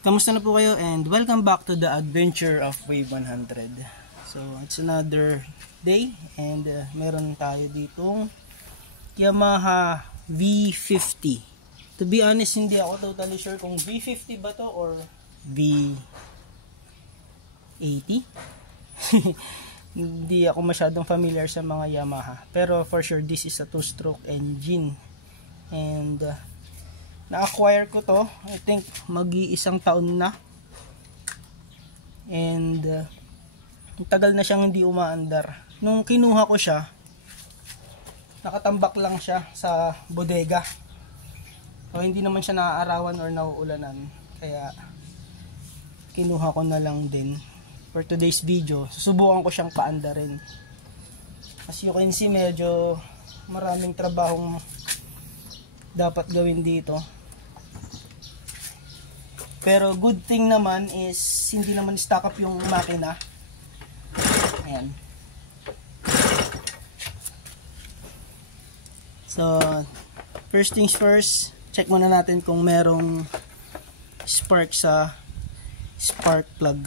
Kamusta na po kayo and welcome back to the adventure of Wave 100. So it's another day and meron tayo ditong Yamaha V50. To be honest, hindi ako totally sure kung V50 ba to or V80. Hindi ako masyadong familiar sa mga Yamaha, pero for sure this is a 2-stroke engine and na-acquire ko to, I think mag-iisang taon na. And tagal na siyang hindi umaandar. Nung kinuha ko siya, nakatambak lang siya sa bodega. O hindi naman siya naaarawan or nauulanan. Kaya kinuha ko na lang din. For today's video, susubukan ko siyang paandarin. As you can see, medyo maraming trabahong dapat gawin dito. Pero good thing naman is hindi naman stack up yung makina. Ayan. So, first things first, check muna natin kung merong spark sa spark plug.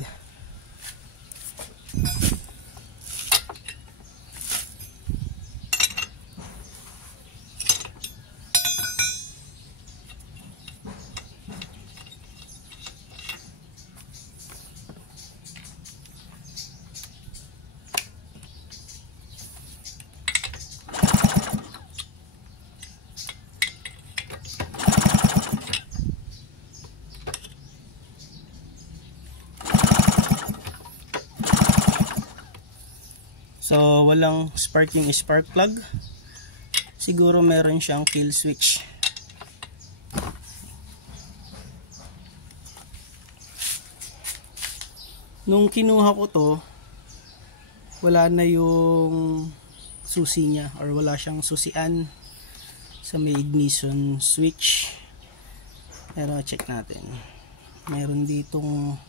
So, walang spark yung spark plug. Siguro meron siyang kill switch. Nung kinuha ko to, wala na yung susi niya or wala siyang susian sa may ignition switch. Pero check natin. Meron ditong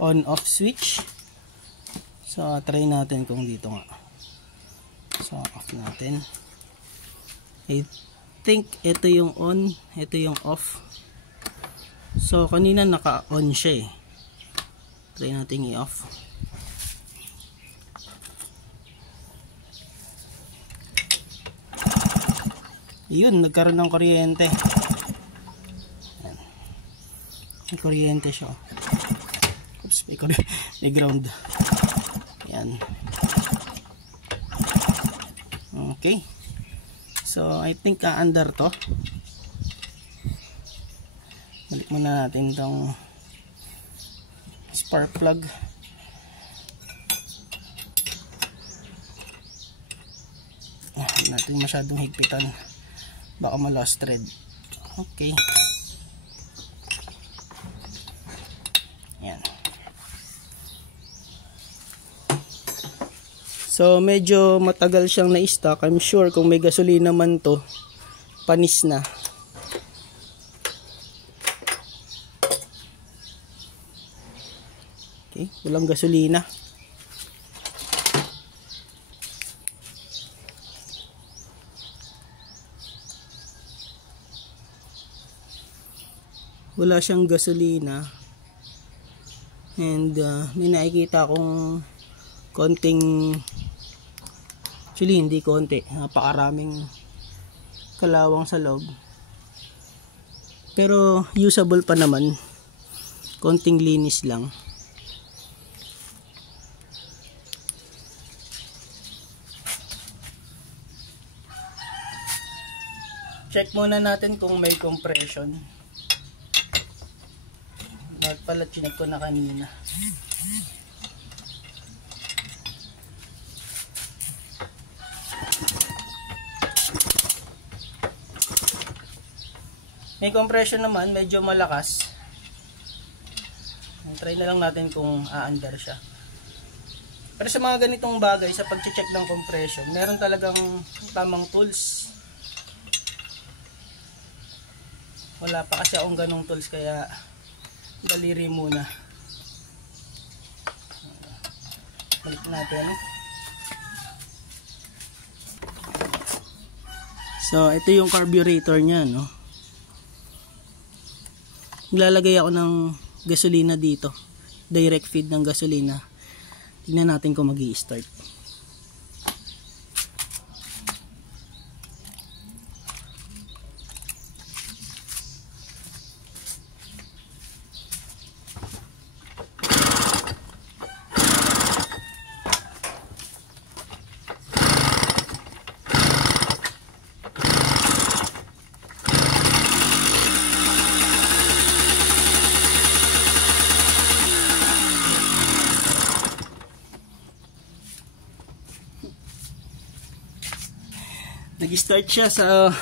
on-off switch. So, try natin kung dito nga. So, off natin. I think ito yung on, ito yung off. So, kanina naka-on siya eh. Try natin i-off. Yun, nagkaroon ng kuryente. Ayan. May kuryente siya. Oops, may ground. Yan. Okay. So, I think aandar to. Balik muna natin itong spark plug. Hindi natin masyadong higpitan. Baka ma-lost thread. Okay. Yan. So, medyo matagal siyang na-stock. I'm sure kung may gasolina man to, panis na. Okay, walang gasolina. Wala siyang gasolina. And may nakikita akong konting, actually hindi konti, napakaraming kalawang sa loob, pero usable pa naman, konting linis lang. Check muna natin kung may compression. Bakit pala chinek ko na kanina. May compression naman, medyo malakas. Try na lang natin kung aandar siya. Pero sa mga ganitong bagay, sa pag-check ng compression, meron talagang tamang tools. Wala pa kasi akong ganong tools, kaya daliri muna. Balik natin. So, ito yung carburetor niya, no? Maglalagay ako ng gasolina dito. Direct feed ng gasolina. Tingnan natin kung mag-i-start. Nag-start siya sa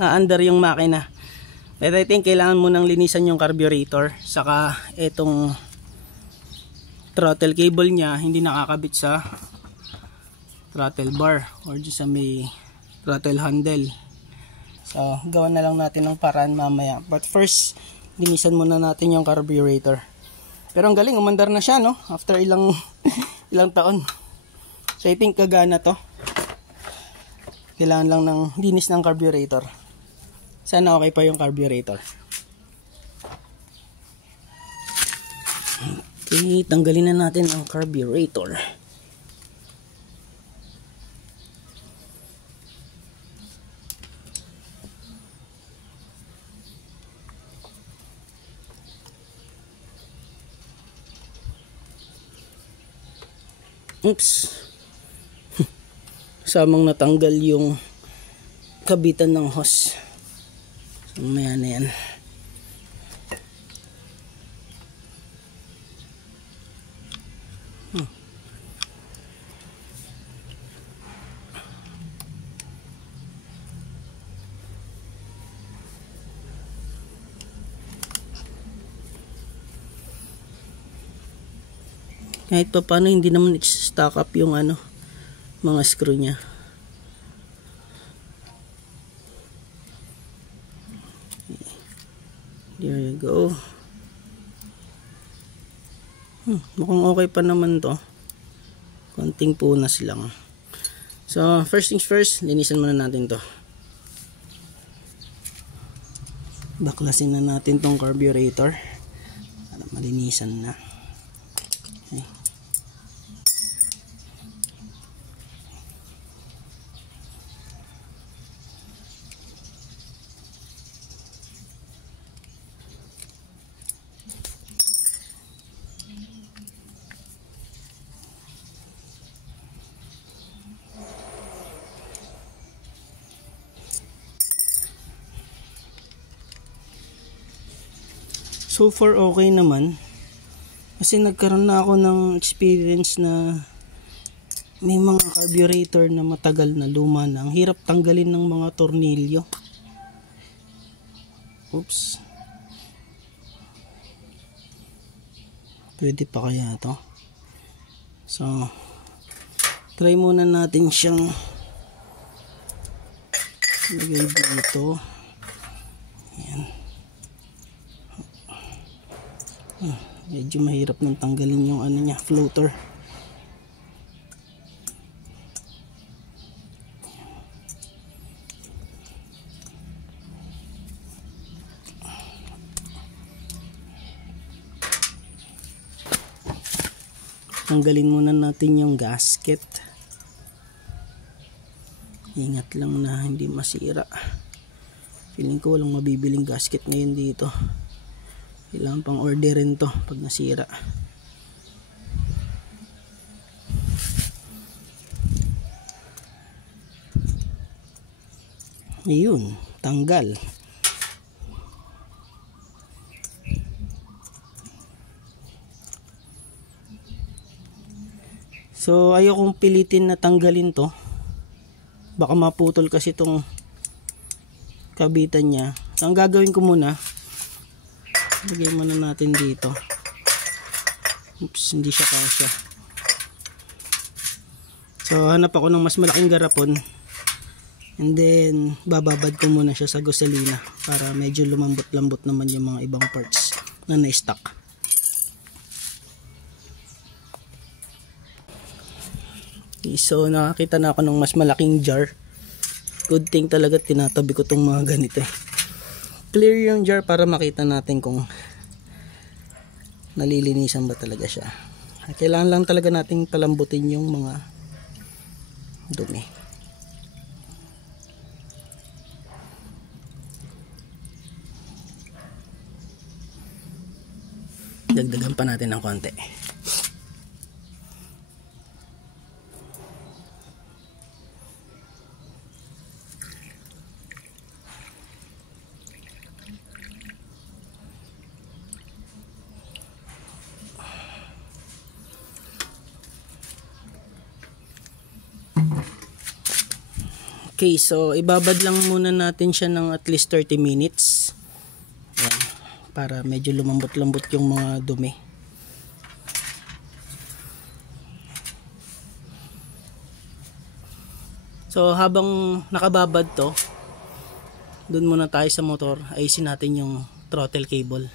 under yung makina. But I think kailangan mo nang linisan yung carburetor. Saka itong throttle cable niya hindi nakakabit sa throttle bar or sa may throttle handle. So gawan na lang natin ng paraan mamaya. But first, linisan muna natin yung carburetor. Pero ang galing, umandar na siya, no? After ilang taon. So I think gagana to. Kailangan lang ng linis ng carburetor. Sana okay pa yung carburetor. Okay, tanggalin na natin ang carburetor. Oops. Samang natanggal yung kabitan ng hose. So, maya na yan. Kahit pa paano hindi naman i-stack up yung mga screw niya. There you go. Mukhang okay pa naman to. Konting punas lang. So first things first, linisan muna natin to. Baklasin na natin tong carburetor para malinisan na. Okay. So far okay naman. Kasi nagkaroon na ako ng experience na may mga carburetor na matagal na luma na. Ang hirap tanggalin ng mga tornilyo. Oops. Pwede pa kaya to? So, try muna natin siyang lagay dito. Ayan. Medyo mahirap nang tanggalin yung niya, floater. Tanggalin muna natin yung gasket. Ingat lang na hindi masira. Feeling ko walang mabibiling gasket ngayon dito. Kailangan pang orderin to pag nasira. Ayun, tanggal. So ayokong pilitin na tanggalin to. Baka maputol kasi tong kabitan niya. So ang gagawin ko muna, lagay muna natin dito. Oops, hindi siya kasya. So hanap ako ng mas malaking garapon. And then bababad ko muna siya sa gasolina para medyo lumambot-lambot naman yung mga ibang parts na na-stock. Okay, so nakakita na ako ng mas malaking jar. Good thing talaga tinatabi ko tong mga ganito. clear yung jar para makita natin kung nalilinisan ba talaga siya. Kailangan lang talaga nating palambutin yung mga dumi. Dagdagan pa natin ng konti. Okay, so ibabad lang muna natin siya ng at least 30 minutes. Ayan, para medyo lumambot-lambot yung mga dumi. So habang nakababad to, dun muna tayo sa motor, ayusin natin yung throttle cable.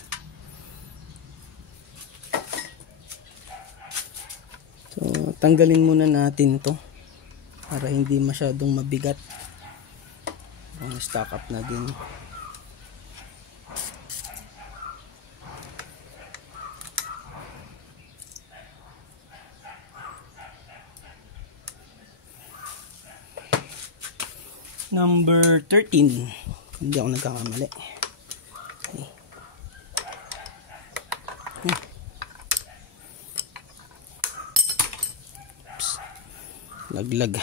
So tanggalin muna natin to para hindi masyadong mabigat. Stock up na din. Number 13. Hindi ako nagkakamali. Okay. Oops. Laglag.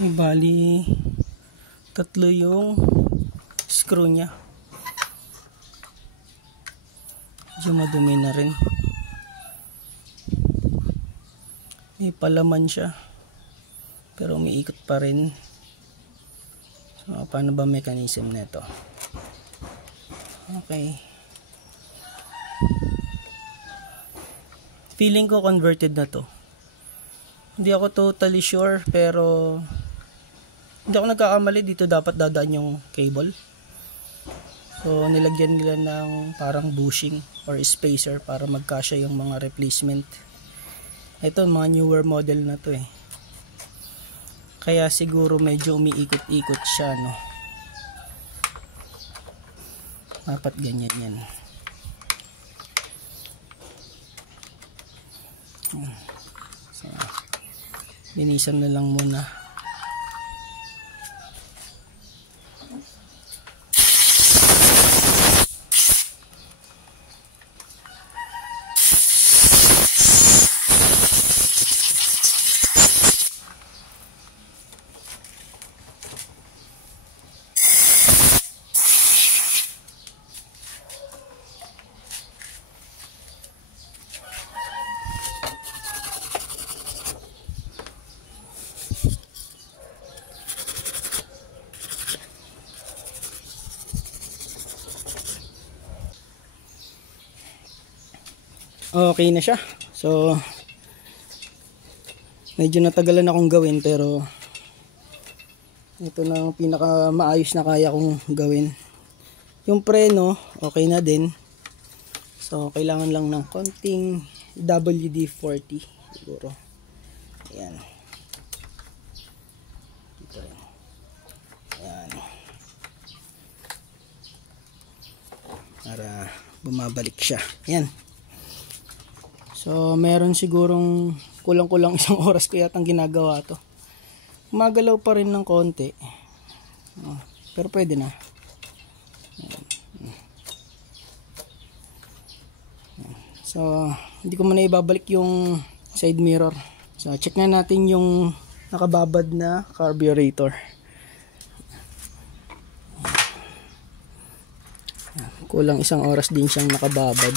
Bali tatlo yung screw nya. Medyo madumi na rin. May palaman siya pero umiikot pa rin. So paano ba mechanism nito? Okay, feeling ko converted na to. Hindi ako totally sure, pero hindi ako nagkakamali, dito dapat dadaan yung cable. So nilagyan nila ng parang bushing or spacer para magkasya yung mga replacement. Ito mga newer model na to eh. Kaya siguro medyo umiikot-ikot siya, no. Dapat ganyan yan. So linisan na lang muna. Okay na siya. So medyo natagalan akong gawin, pero ito na ang pinaka maayos na kaya kong gawin. Yung preno okay na din. So kailangan lang ng konting WD-40 siguro. Ayan. Dito rin. Ayan. Para bumabalik siya. Ayan. So meron sigurong kulang-kulang isang oras ko yatang ginagawa to. Magalaw pa rin ng konti. Pero pwede na. So hindi ko muna ibabalik yung side mirror. So check na natin yung nakababad na carburetor. Kulang isang oras din siyang nakababad.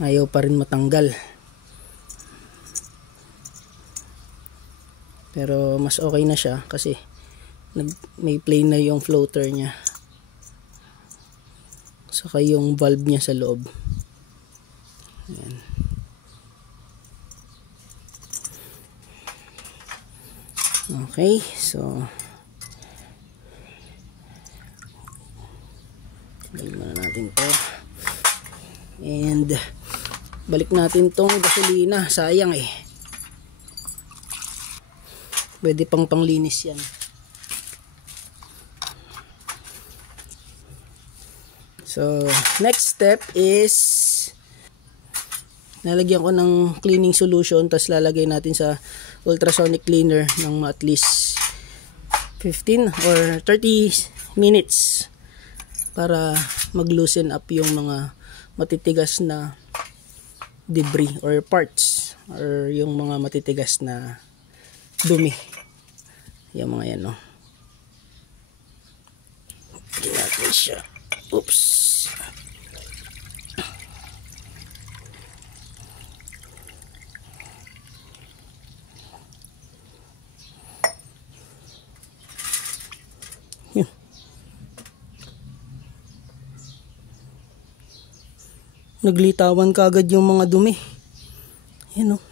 Ayaw pa rin matanggal. Pero mas okay na siya kasi may plain na yung floater niya. Saka yung valve niya sa loob. Ayan. Okay, so balik muna natin to and balik natin tong gasolina, sayang eh, pwede pang panglinis yan. So next step is nalagyan ko ng cleaning solution, tapos lalagay natin sa ultrasonic cleaner ng at least 15 or 30 minutes para mag-loosen up yung mga matitigas na debris or parts or yung mga matitigas na dumi. Yung mga yan, no. Hindi natin siya. Oops. Naglitawan kaagad yung mga dumi. Yan, oh.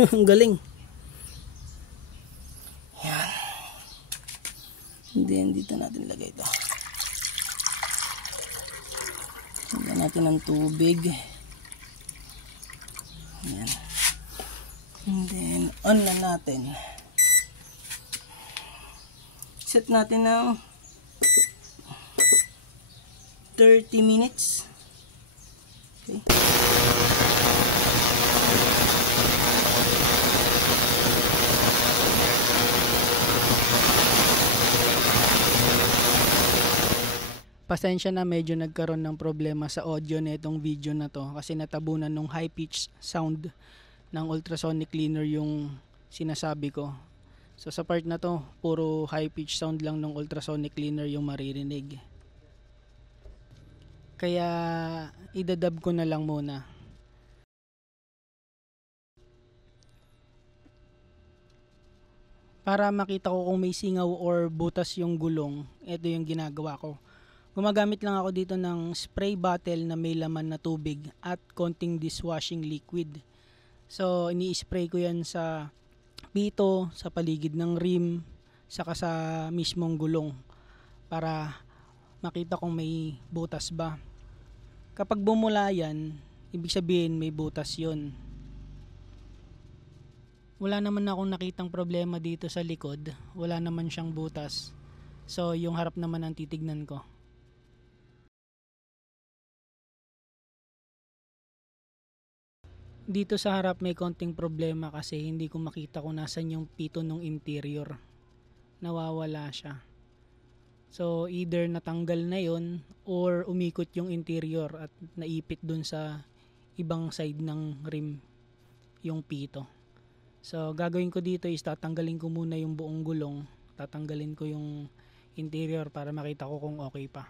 Ang galing. Yan. Then dito natin ilagay ito. Lagyan natin ng tubig. Yan. And then on na natin. Set natin ng 30 minutes. Okay. Pasensya na, medyo nagkaroon ng problema sa audio nitong video na to kasi natabunan ng high pitch sound ng ultrasonic cleaner yung sinasabi ko. So sa part na to, puro high pitch sound lang ng ultrasonic cleaner yung maririnig. Kaya idadab ko na lang muna. Para makita ko kung may singaw or butas yung gulong, ito yung ginagawa ko. Gumagamit lang ako dito ng spray bottle na may laman na tubig at konting dishwashing liquid. So ini-spray ko yan sa pito, sa paligid ng rim, saka sa mismong gulong para makita kung may butas ba. Kapag bumula yan, ibig sabihin may butas yun. Wala naman akong nakitang problema dito sa likod. Wala naman siyang butas. So yung harap naman ang titignan ko. Dito sa harap may konting problema kasi hindi ko makita kung nasan yung pito ng interior. Nawawala siya. So either natanggal na yon or umikot yung interior at naipit dun sa ibang side ng rim yung pito. So gagawin ko dito is tatanggalin ko muna yung buong gulong, tatanggalin ko yung interior para makita ko kung okay pa.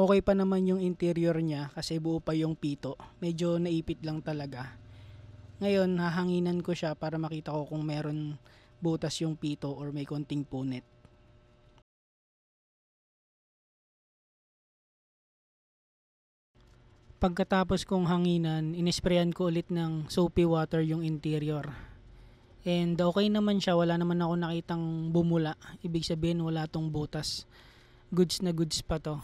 Okay pa naman yung interior niya kasi buo pa yung pito. Medyo naipit lang talaga. Ngayon, hahanginan ko siya para makita ko kung meron butas yung pito or may konting punit. Pagkatapos kong hanginan, inisprayan ko ulit ng soapy water yung interior. And okay naman siya, wala naman ako nakitang bumula. Ibig sabihin wala tong butas. Goods na goods pa to.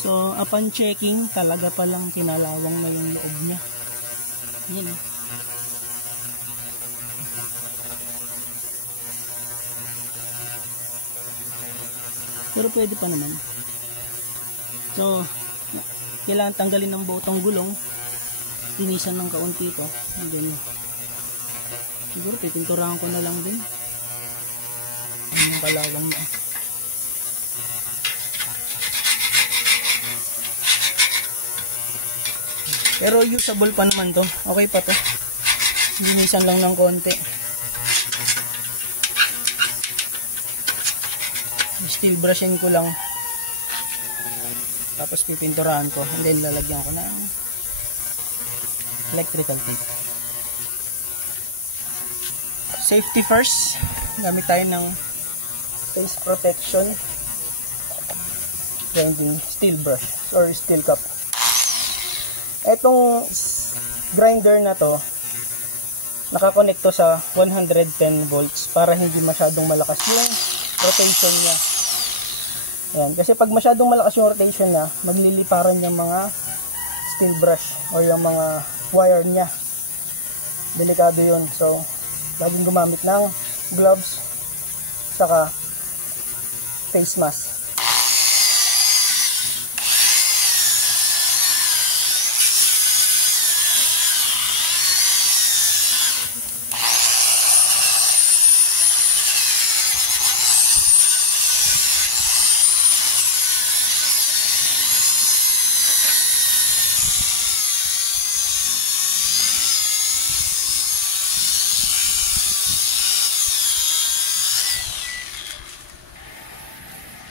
So upon checking, talaga palang kinalawang na yung loob niya. Yan. Pero pwede pa naman. So kailangan tanggalin ng botong gulong, linisan ng kaunti ito, and then siguro pipinturahan ko na lang din. Yan yung kalawang niya. Pero usable pa naman to. Okay pa to. Linisan lang ng konti. Steel brushin ko lang. Tapos pipinturahan ko. And then lalagyan ko ng electrical tape. Safety first. Gamit tayo ng face protection. Then steel brush or steel cup. Etong grinder na to, nakakonect to sa 110 volts para hindi masyadong malakas yung rotation niya. Ayan, kasi pag masyadong malakas yung rotation niya, magliliparan yung mga steel brush or yung mga wire niya. Delikado yun. So, laging gumamit ng gloves saka face mask.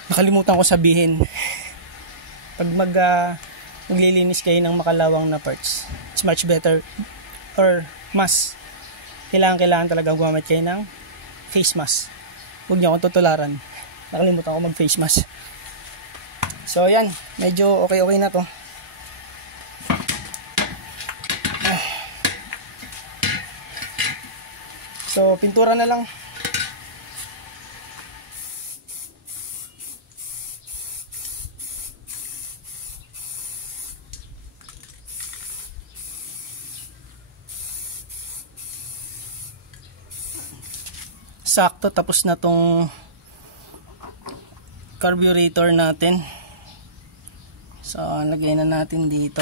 Nakalimutan ko sabihin, pag maglilinis kayo ng makalawang na parts, it's much better or mas kailangan talaga gumamit kayo ng face mask. Huwag niyo akong tutularan, nakalimutan ko mag face mask. So yan, medyo okay na to. So pintura na lang. Sakto, tapos na tong carburetor natin. So lagay na natin dito.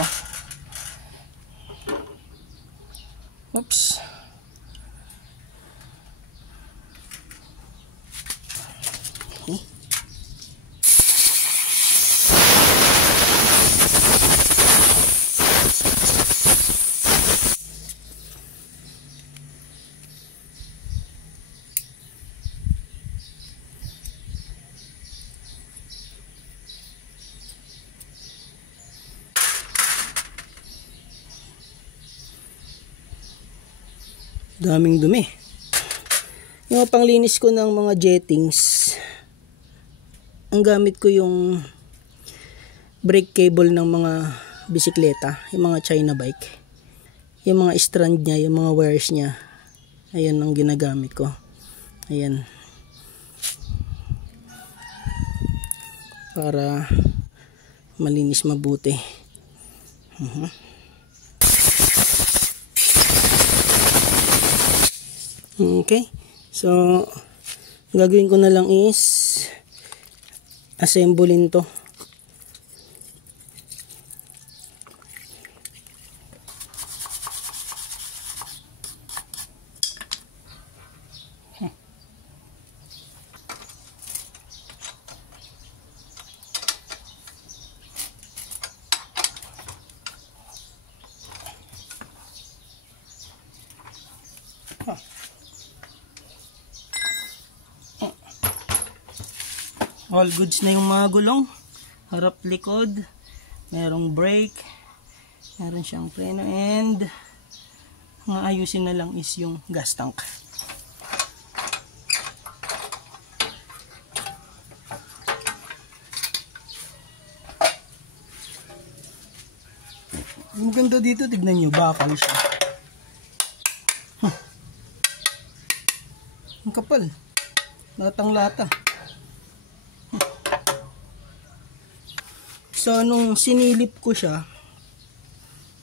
Oops. Okay. Daming dumi. Yung panglinis ko ng mga jettings, ang gamit ko yung brake cable ng mga bisikleta, yung mga China bike. Yung mga strand niya, yung mga wires niya, ayan ang ginagamit ko. Ayan. Para malinis mabuti. Okay, so gagawin ko na lang is assemblein to. All goods na yung mga gulong, harap likod, merong brake, meron siyang preno, and ang ayusin na lang is yung gas tank. Ang ganda dito, tignan nyo, bakal siya. Ang kapal, latang lata. So nung sinilip ko siya,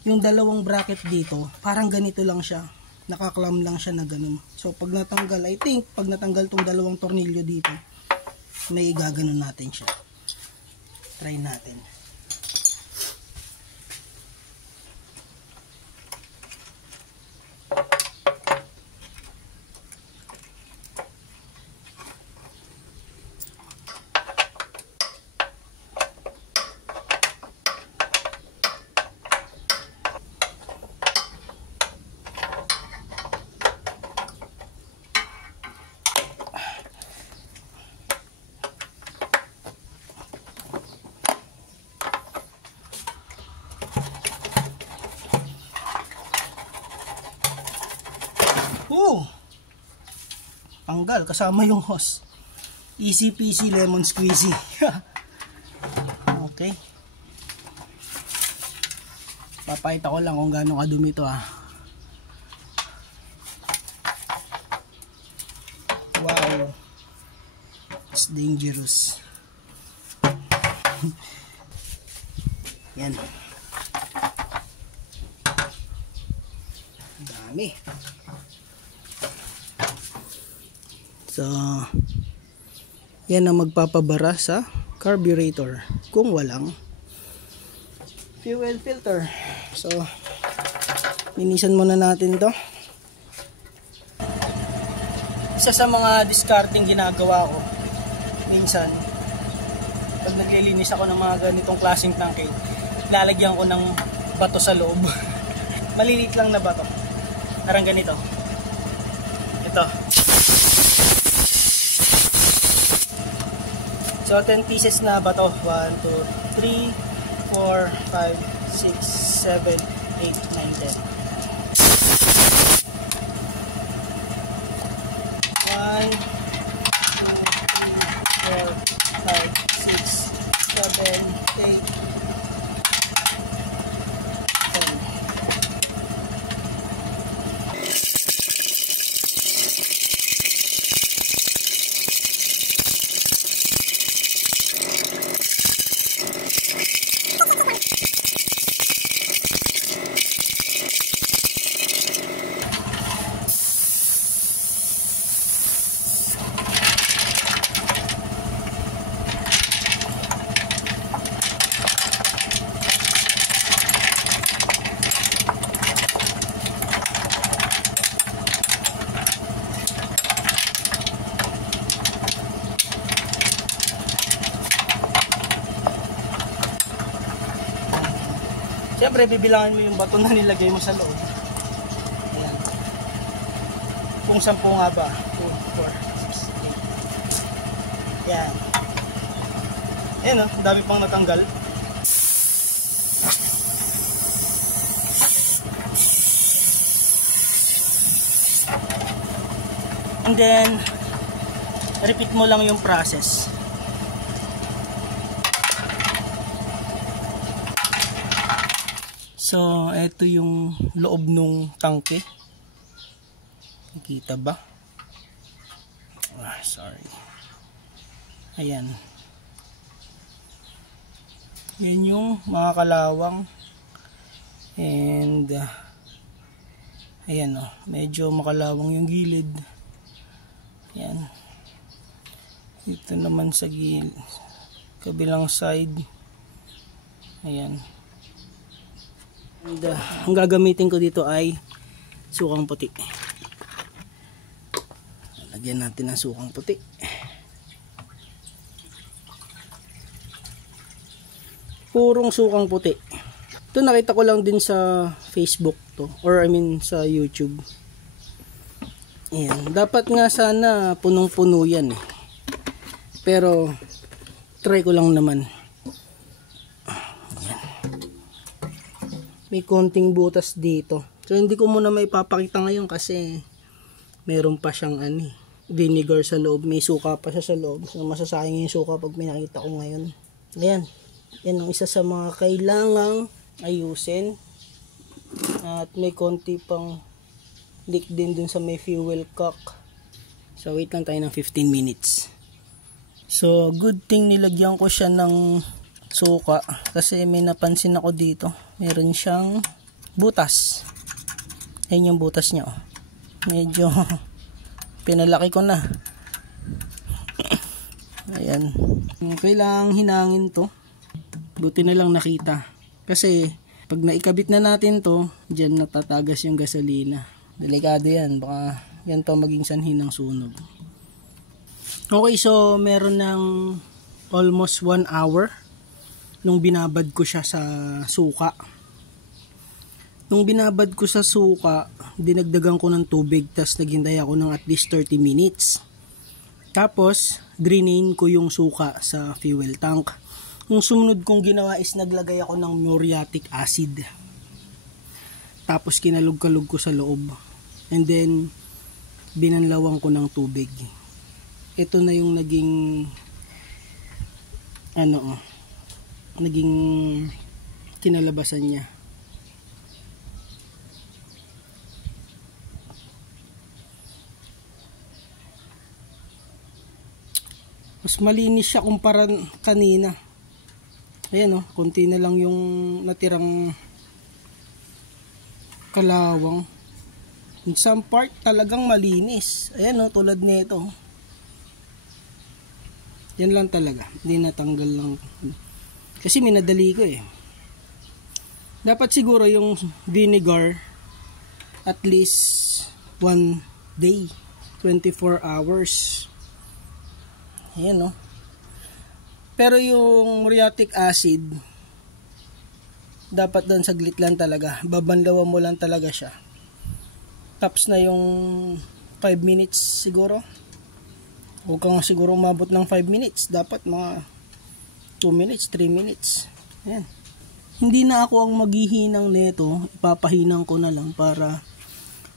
yung dalawang bracket dito, parang ganito lang siya, nakaklam lang siya na ganun. So pag natanggal, I think pag natanggal tong dalawang tornilyo dito, may igaganon natin siya. Try natin. Tanggal, kasama yung hose. Easy peasy lemon squeezy. Okay. Papakita ko lang kung gaano kadumi ito Wow. It's dangerous. Yan. Dami. So, yan ang magpapabara sa carburetor kung walang fuel filter. So, linisan muna natin to. Isa sa mga discarding ginagawa ko minsan pag naglilinis ako ng mga ganitong klaseng tangke, lalagyan ko ng bato sa loob. Maliliit lang na bato, parang ganito. Ito. So 10 pieces na bato. 1, 2, 3, 4, 5, 6, 7, 8, 9, 10. 1, 2, 3, 4, 5, 6, 7, 8, Siyempre, bibilangin mo yung bato na nilagay mo sa loob. Ayan. Kung 10 nga ba? 2, 4, 6, 8. Ayan. Ayan o, dami pang natanggal. And then, repeat mo lang yung process. So, ito yung loob nung tangke. Nakita ba? Sorry. Ayan. Yan yung mga kalawang. And, ayan medyo makalawang yung gilid. Ayan. Ito naman sa kabilang side. Ayan. And, ang gagamitin ko dito ay sukang puti. Lagyan natin ng sukang puti. Purong sukang puti. Ito nakita ko lang din sa Facebook to, or I mean sa YouTube. Ayan. Dapat nga sana punong-puno yan Pero try ko lang naman. May konting butas dito. So hindi ko muna may papakita ngayon kasi meron pa siyang vinegar sa loob. May suka pa siya sa loob. So masasayang yung suka pag pinakita ko ngayon. Ayan. Yan ang isa sa mga kailangang ayusin. At may konti pang leak din dun sa may fuel cock. So wait lang tayo ng 15 minutes. So good thing nilagyan ko siya ng suka kasi may napansin ako dito. Meron siyang butas. Ayun yung butas niya Medyo pinalaki ko na. Ayan. Kailangang hinangin to. Buti na lang nakita. Kasi pag naikabit na natin to, dyan natatagas yung gasolina. Delikado yan. Baka yan to maging sanhi ng sunog. Okay, so meron ng almost 1 hour nung binabad ko siya sa suka. Nung binabad ko sa suka, dinagdagan ko ng tubig, tapos naghintay ako ng at least 30 minutes. Tapos, drainain ko yung suka sa fuel tank. Yung sumunod kong ginawa is naglagay ako ng muriatic acid. Tapos kinalog-kalog ko sa loob. And then, binanlawan ko ng tubig. Ito na yung naging naging kinalabasan niya. Mas malinis siya kumpara kanina. Ayan konti na lang yung natirang kalawang. In some part talagang malinis. Ayan tulad nito. Yan lang talaga. Hindi natanggal lang. Kasi minadali ko Dapat siguro yung vinegar at least 1 day. 24 hours. Ayan Pero yung muriatic acid, dapat doon saglit lang talaga. Babanlawan mo lang talaga siya. Tapos na yung 5 minutes siguro. Huwag kang siguro umabot ng 5 minutes. Dapat mga 2 minutes, 3 minutes. Ayan. Hindi na ako ang maghihinang nito. Ipapahinang ko na lang para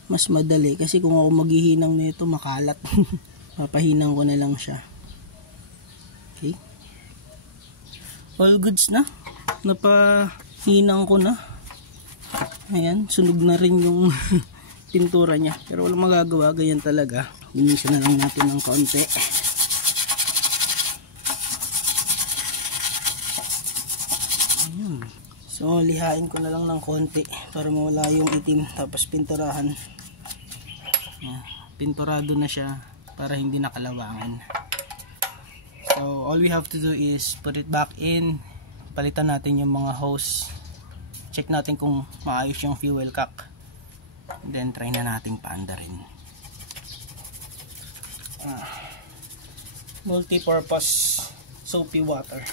mas madali. Kasi kung ako maghihinang nito, makalat. Papahinang ko na lang siya. Okay. All goods na. Napahinang ko na. Ayan. Sunog na rin yung pintura niya. Pero walang magagawa. Ganyan talaga. Linisan na lang natin ng konti. Ayun. So lihain ko na lang ng konti para mawala yung itim. Tapos pinturahan. Pinturado na siya para hindi nakalawangan. So all we have to do is put it back in. Palitan natin yung mga hose. Check natin kung maayos yung fuel cap. Then try na nating paandarin. Multi-purpose soapy water.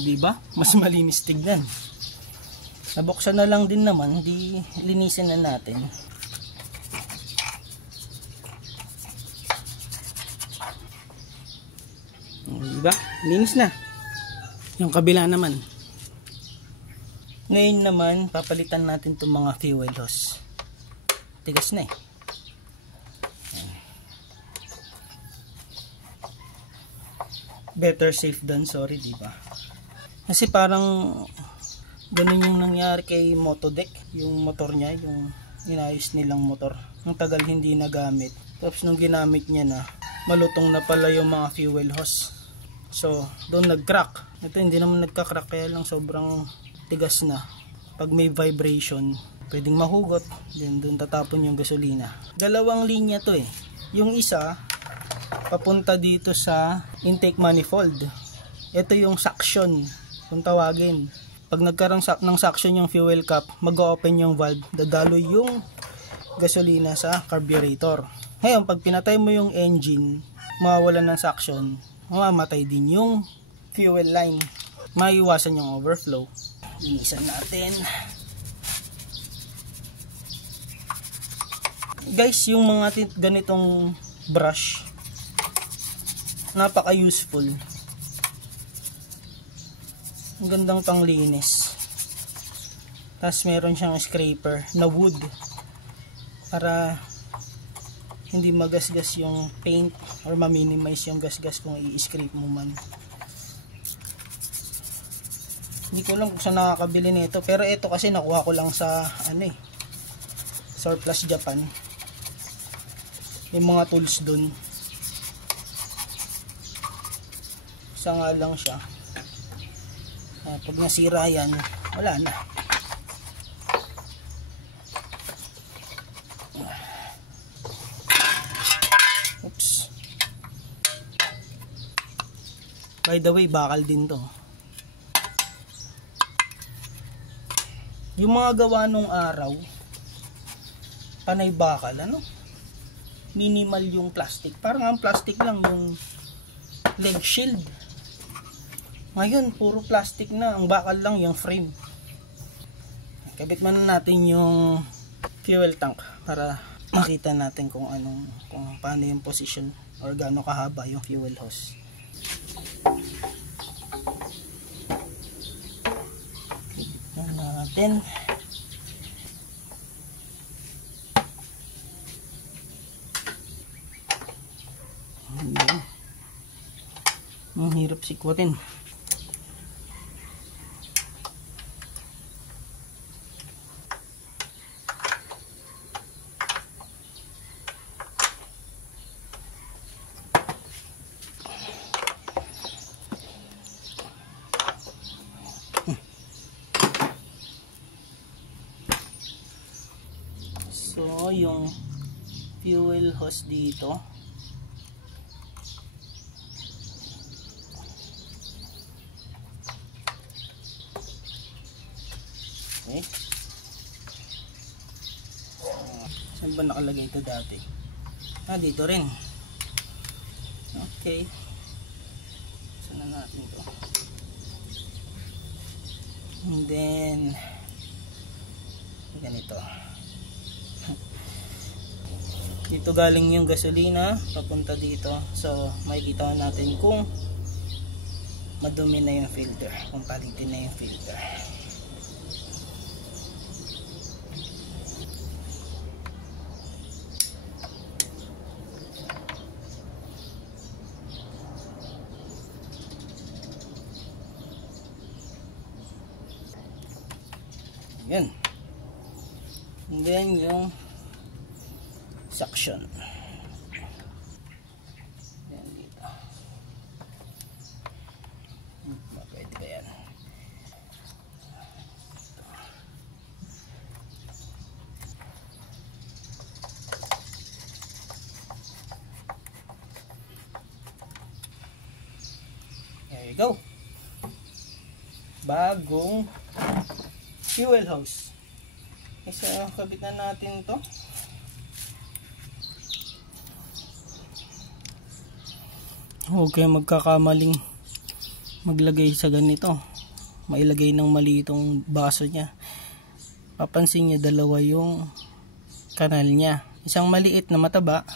Diba? Mas malinis tignan. Nabuksan na lang din naman, di linisin na natin. Diba? Linis na. Yung kabila naman. Ngayon naman, papalitan natin itong mga fuel hose. Tigas na Better safe than sorry, diba? Kasi parang ganun yung nangyari kay Motodeck, yung motor niya, yung inayos nilang motor. Ang tagal hindi nagamit. Tapos nung ginamit niya na, malutong na pala yung mga fuel hose. So, doon nag-crack. Ito hindi naman nagka-crack, kaya lang sobrang tigas na. Pag may vibration, pwedeng mahugot. Then doon tatapon yung gasolina. Dalawang linya to Yung isa, papunta dito sa intake manifold. Ito yung suction, kung tawagin. Pag nagkaroon ng suction yung fuel cap, mag-open yung valve, dadaloy yung gasolina sa carburetor. Ngayon, pag pinatay mo yung engine, mawawalan ng suction, mamamatay din yung fuel line. Maiwasan yung overflow. Linisan natin. Guys, yung mga ganitong brush, napaka-useful. Ang gandang panglinis. Tapos meron siyang scraper na wood para hindi magasgas yung paint or ma-minimize yung gasgas kung i-scrape mo man. Hindi ko lang kung saan nakakabili nito, pero ito kasi nakuha ko lang sa Surplus Japan. Yung mga tools dun. Isa nga lang siya. Pag nasira yan, wala na. Oops. By the way, bakal din to. Yung mga gawa nung araw, panay bakal, minimal yung plastic. Parang ang plastic lang yung leg shield. Ngayon, puro plastic na. Ang bakal lang yung frame. Kabit man natin yung fuel tank para makita natin kung paano yung position or gaano kahaba yung fuel hose. natin. Ang hirap sikwatin. So, yung fuel hose dito. Okay. Saan ba nakalagay ito dati? Dito rin. Okay. Saan na natin ito? And then, ganito. Dito galing yung gasolina papunta dito. So makikita natin kung madumi na yung filter, kung palitin na yung filter. Yan. And then yung suction. Yan dito. Pwede ba yan? There you go. Bagong fuel hose. Isa kabit na natin to. Huwag kayo magkakamaling maglagay sa ganito. Mailagay ng mali itong baso niya. Papansin niyo dalawa yung kanal niya. Isang maliit na mataba,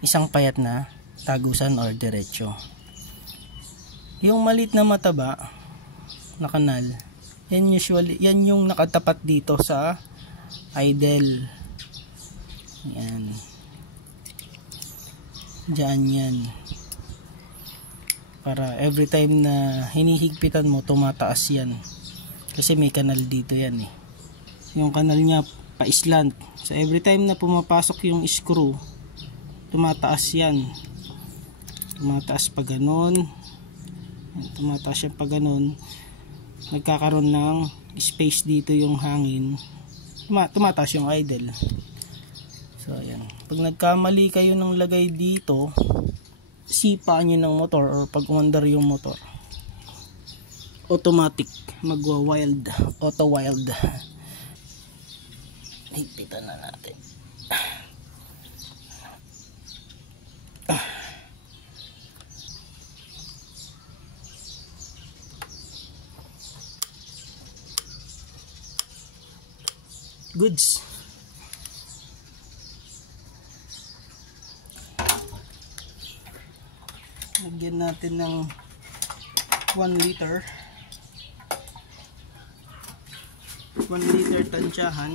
isang payat na tagusan or diretso. Yung maliit na mataba na kanal, yan yung nakatapat dito sa idle. Yan. Diyan yan. Para every time na hinihigpitan mo, tumataas yan. Kasi may kanal dito yan eh. Yung kanal niya pa-slant. So every time na pumapasok yung screw, tumataas yan. Tumataas pa ganon. Tumataas yan pa ganon. Nagkakaroon ng space dito yung hangin. Tumataas yung idle. So ayan. Pag nagkamali kayo ng lagay dito, sipaan nyo ng motor or pag umandar yung motor, automatic magwa-wild, auto-wild. Higpitan na natin. Goods. Lagyan natin ng 1 liter 1 liter tansyahan.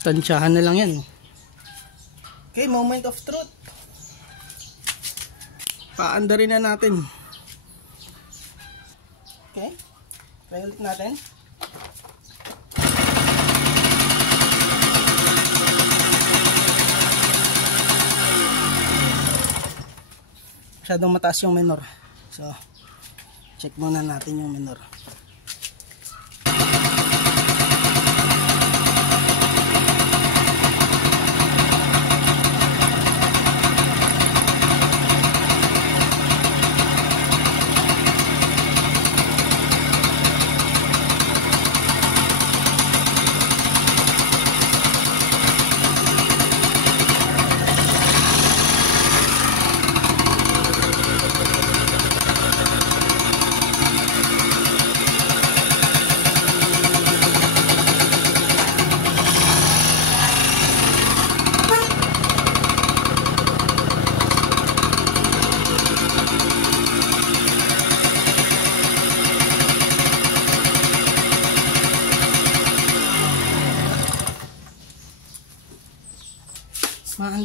Tansyahan na lang yan. Okay, moment of truth. Paandarin na natin. Okay, try ulit natin. Masyadong mataas yung minor. So, check muna natin yung minor.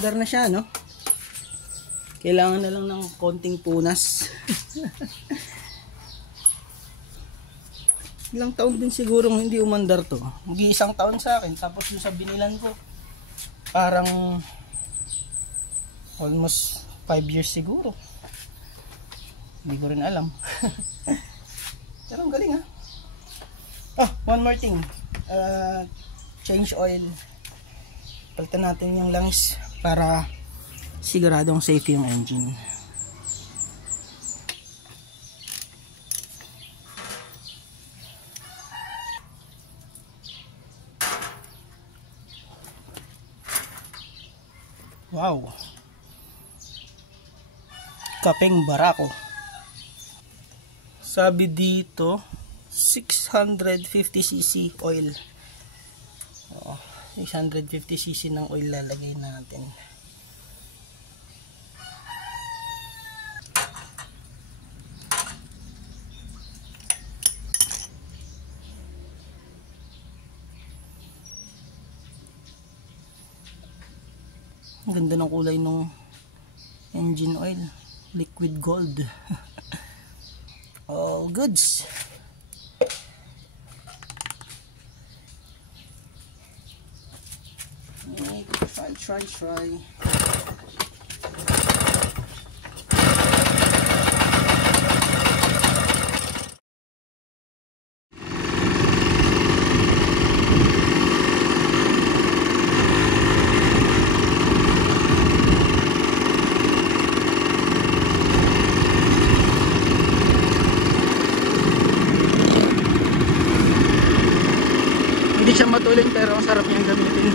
Umandar na siya, no? Kailangan na lang ng konting punas. Ilang taon din sigurong hindi umandar to. Mag-iisang taon sa akin. Tapos yung sa binilan ko, parang almost 5 years siguro. Hindi ko rin alam. Pero ang galing, ha? Oh, one more thing. Change oil. Palitan natin yung langis para siguradong safe yung engine. Wow, kapeng barako. Sabi dito 650cc oil. 650cc ng oil lalagay natin. Ang ganda ng kulay ng engine oil, liquid gold. All goods. Try. Hindi siya matulin pero ang sarap niyang gamitin.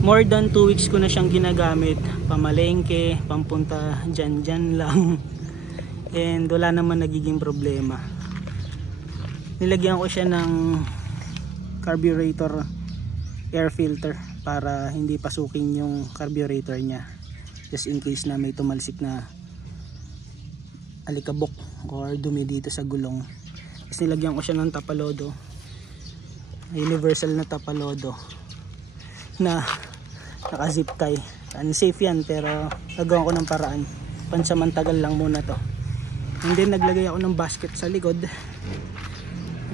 More than 2 weeks ko na siyang ginagamit. Pamalengke, pampunta dyan lang. And wala naman nagiging problema. Nilagyan ko siya ng carburetor air filter para hindi pasukin yung carburetor niya, just in case na may tumalsik na alikabok or dumi dito sa gulong. Tapos nilagyan ko siya ng tapalodo, universal na tapalodo na naka zip tie. Unsafe yan pero nagawa ko ng paraan, pansamantagal lang muna to. And then naglagay ako ng basket sa likod.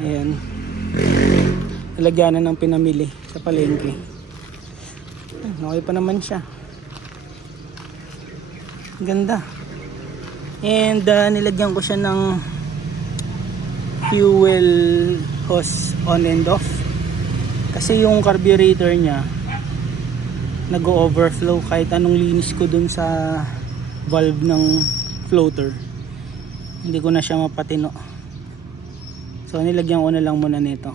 Ayan, nilagyan na ng pinamili sa palengke. Okay pa naman siya, ganda. And nilagyan ko siya ng fuel hose on and off kasi yung carburetor niya nag-overflow kahit anong linis ko dun sa valve ng floater, hindi ko na siya mapatino. So nilagyan ko na lang muna nito,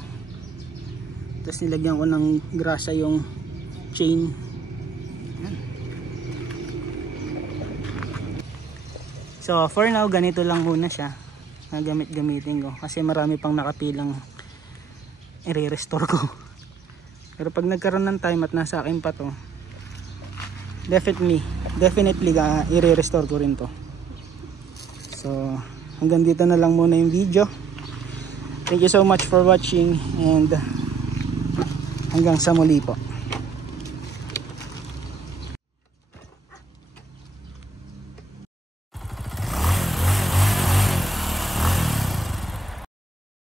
tapos nilagyan ko ng grasa yung chain. So for now ganito lang muna siya na gamitin ko kasi marami pang nakapilang i-restore ko. Pero pag nagkaroon ng time at nasa akin pa to, definitely i-restore ko rin to. So hanggang dito na lang muna yung video. Thank you so much for watching and hanggang sa muli po.